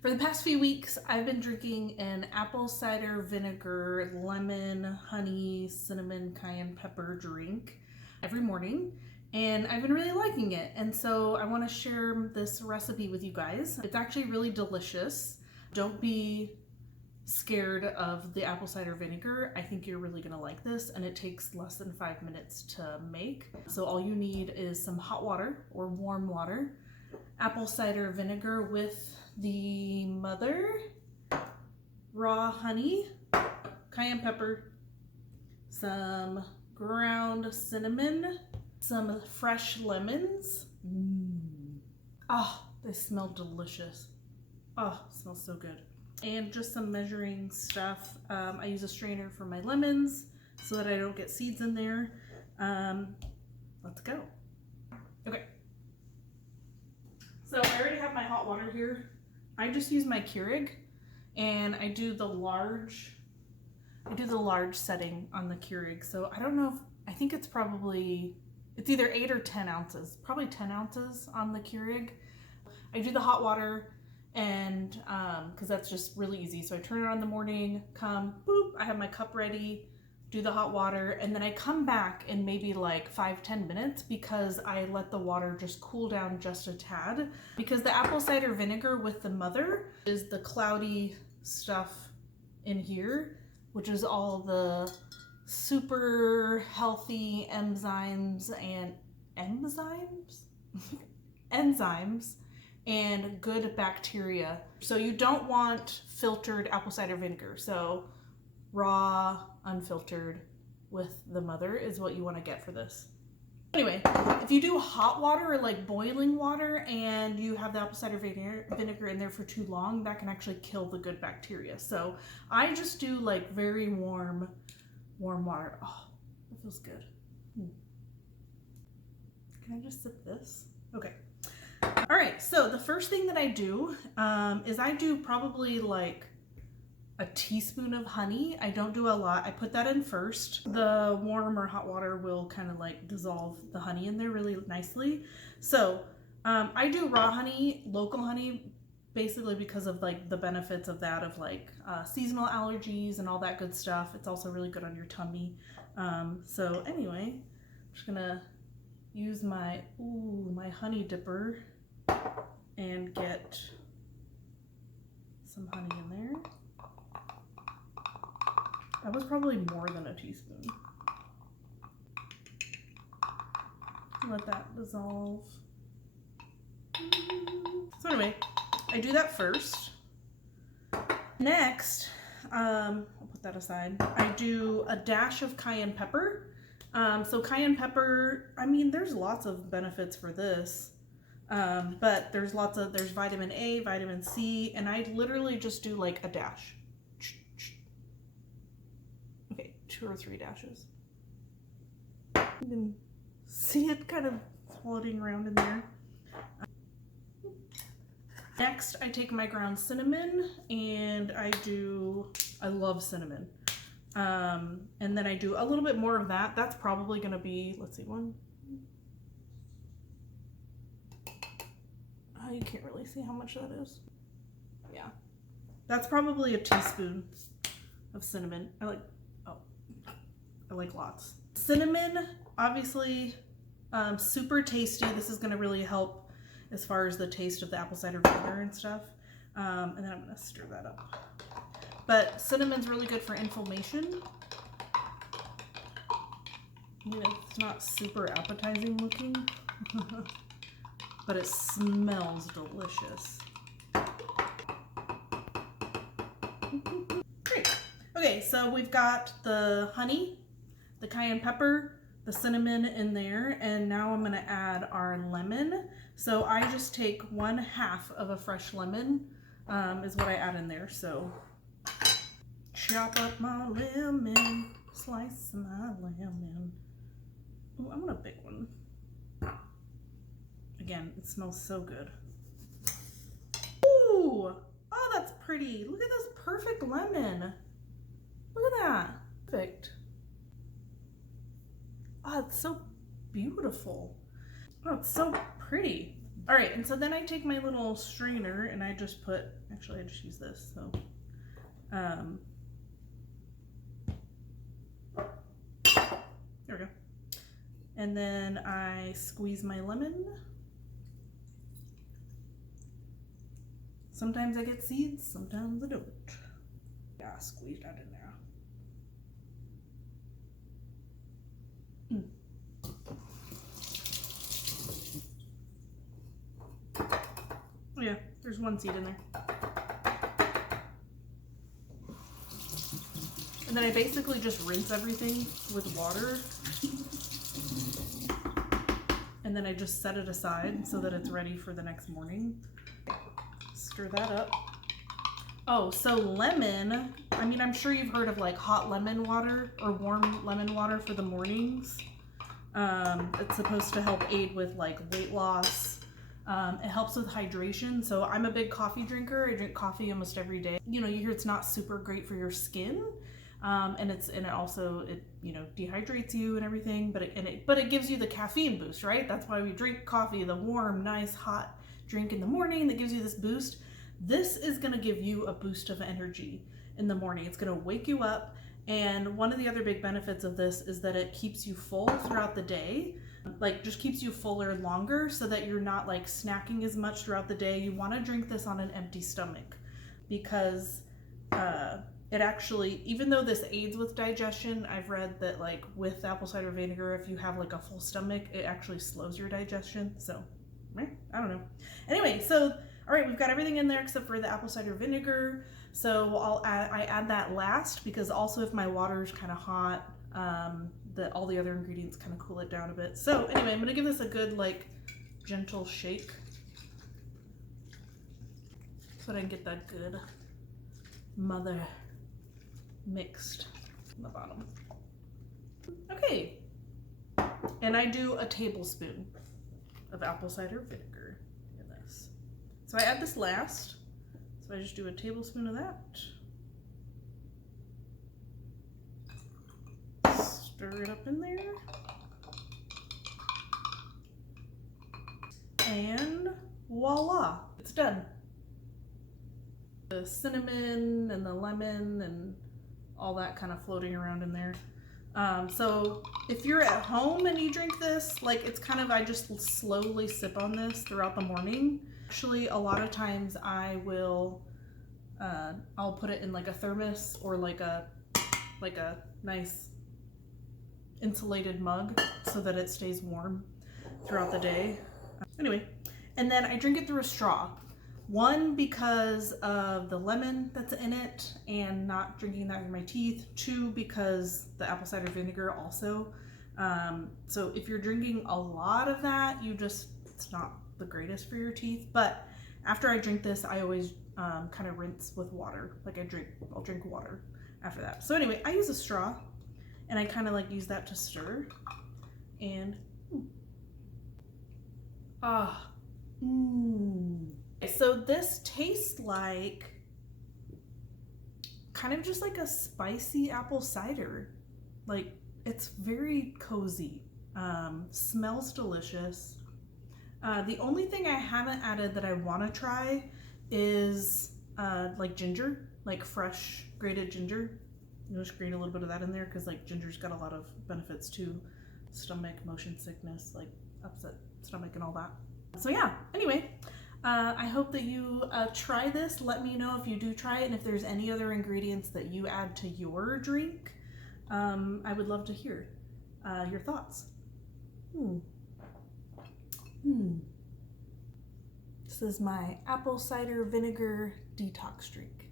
For the past few weeks, I've been drinking an apple cider vinegar, lemon, honey, cinnamon, cayenne pepper drink every morning, and I've been really liking it. And so I want to share this recipe with you guys. It's actually really delicious. Don't be scared of the apple cider vinegar. I think you're really gonna like this, and it takes less than 5 minutes to make. So all you need is some hot water or warm water, apple cider vinegar with the mother, raw honey, cayenne pepper, some ground cinnamon, some fresh lemons. Oh, they smell delicious. Oh, it smells so good. And just some measuring stuff. I use a strainer for my lemons so that I don't get seeds in there. Let's go. Okay. So I already have my hot water here. I just use my Keurig, and I do the large setting on the Keurig. So I don't know if, I think it's either 8 or 10 ounces, probably 10 ounces on the Keurig. I do the hot water, and because that's just really easy. So I turn it on in the morning, boop, I have my cup ready, do the hot water, and then I come back in maybe like 5-10 minutes because I let the water just cool down just a tad, because the apple cider vinegar with the mother is the cloudy stuff in here, which is all the super healthy enzymes and good bacteria. So you don't want filtered apple cider vinegar. So raw, unfiltered with the mother is what you want to get for this. Anyway, if you do hot water or like boiling water and you have the apple cider vinegar in there for too long, that can actually kill the good bacteria. So I just do like very warm water. Oh, that feels good. Can I just sip this? Okay. All right, so the first thing that I do is I do probably like a teaspoon of honey. I don't do a lot. I put that in first. The warm or hot water will kind of like dissolve the honey in there really nicely. So I do raw honey, local honey, basically because of like the benefits of that, of like seasonal allergies and all that good stuff. It's also really good on your tummy. So anyway, I'm just gonna use my honey dipper and get some honey in there. That was probably more than a teaspoon. Let that dissolve. So anyway, I do that first. Next, I'll put that aside. I do a dash of cayenne pepper. So cayenne pepper, I mean, there's lots of benefits for this. But there's vitamin A, vitamin C, and I literally just do like a dash. Okay, 2 or 3 dashes. You can see it kind of floating around in there. Next, I take my ground cinnamon and I love cinnamon. And then I do a little bit more of that. That's probably gonna be, let's see, you can't really see how much that is. Yeah, that's probably a teaspoon of cinnamon. I like lots. Cinnamon, obviously, super tasty. This is gonna really help as far as the taste of the apple cider vinegar and stuff. And then I'm gonna stir that up. But cinnamon's really good for inflammation. I mean, it's not super appetizing looking. But it smells delicious. Great. Okay, so we've got the honey, the cayenne pepper, the cinnamon in there, and now I'm gonna add our lemon. So I just take 1/2 of a fresh lemon, is what I add in there. So chop up my lemon, slice my lemon. Oh, I want a big one. Again, it smells so good. Ooh! Oh, that's pretty. Look at this perfect lemon. Look at that. Perfect. Oh, it's so beautiful. Oh, it's so pretty. All right, and so then I take my little strainer and I just put, actually I just use this, so. There we go. And then I squeeze my lemon. Sometimes I get seeds, sometimes I don't. Yeah, squeeze that in there. Oh yeah, there's one seed in there. And then I basically just rinse everything with water. And then I just set it aside so that it's ready for the next morning. Stir that up. Oh, so lemon, I mean, I'm sure you've heard of like hot lemon water or warm lemon water for the mornings. It's supposed to help aid with like weight loss. It helps with hydration. So I'm a big coffee drinker. I drink coffee almost every day. You know, you hear it's not super great for your skin. And it also you know, dehydrates you and everything, but it gives you the caffeine boost, right? That's why we drink coffee, the warm, nice, hot drink in the morning that gives you this boost. This is going to give you a boost of energy in the morning. It's going to wake you up. And one of the other big benefits of this is that it keeps you full throughout the day. Like just keeps you fuller longer so that you're not like snacking as much throughout the day. You want to drink this on an empty stomach because it actually, even though this aids with digestion, I've read that like with apple cider vinegar, if you have like a full stomach, it actually slows your digestion. So, I don't know. Anyway, so, all right, we've got everything in there except for the apple cider vinegar. So I add that last because also if my water is kind of hot, all the other ingredients kind of cool it down a bit. So anyway, I'm gonna give this a good like gentle shake so that I can get that good mother mixed in the bottom. Okay, and I do a tablespoon of apple cider vinegar in this. So I add this last. So I just do a tablespoon of that. Stir it up in there. And voila, it's done. The cinnamon and the lemon and all that kind of floating around in there. So if you're at home and you drink this, like it's kind of, I just slowly sip on this throughout the morning. Actually, a lot of times I will, I'll put it in like a thermos or like a nice insulated mug so that it stays warm throughout the day. Anyway, and then I drink it through a straw. One, because of the lemon that's in it and not drinking that through my teeth. Two, because the apple cider vinegar also. So if you're drinking a lot of that, it's not the greatest for your teeth. But after I drink this, I always kind of rinse with water. Like I'll drink water after that. So anyway, I use a straw and I kind of like use that to stir. And so this tastes like kind of just like a spicy apple cider. Like it's very cozy, smells delicious. The only thing I haven't added that I want to try is like ginger, like fresh grated ginger. You just grate a little bit of that in there because like ginger's got a lot of benefits to stomach, motion sickness, like upset stomach and all that. So yeah, anyway, I hope that you try this. Let me know if you do try it and if there's any other ingredients that you add to your drink. I would love to hear your thoughts. This is my apple cider vinegar detox drink.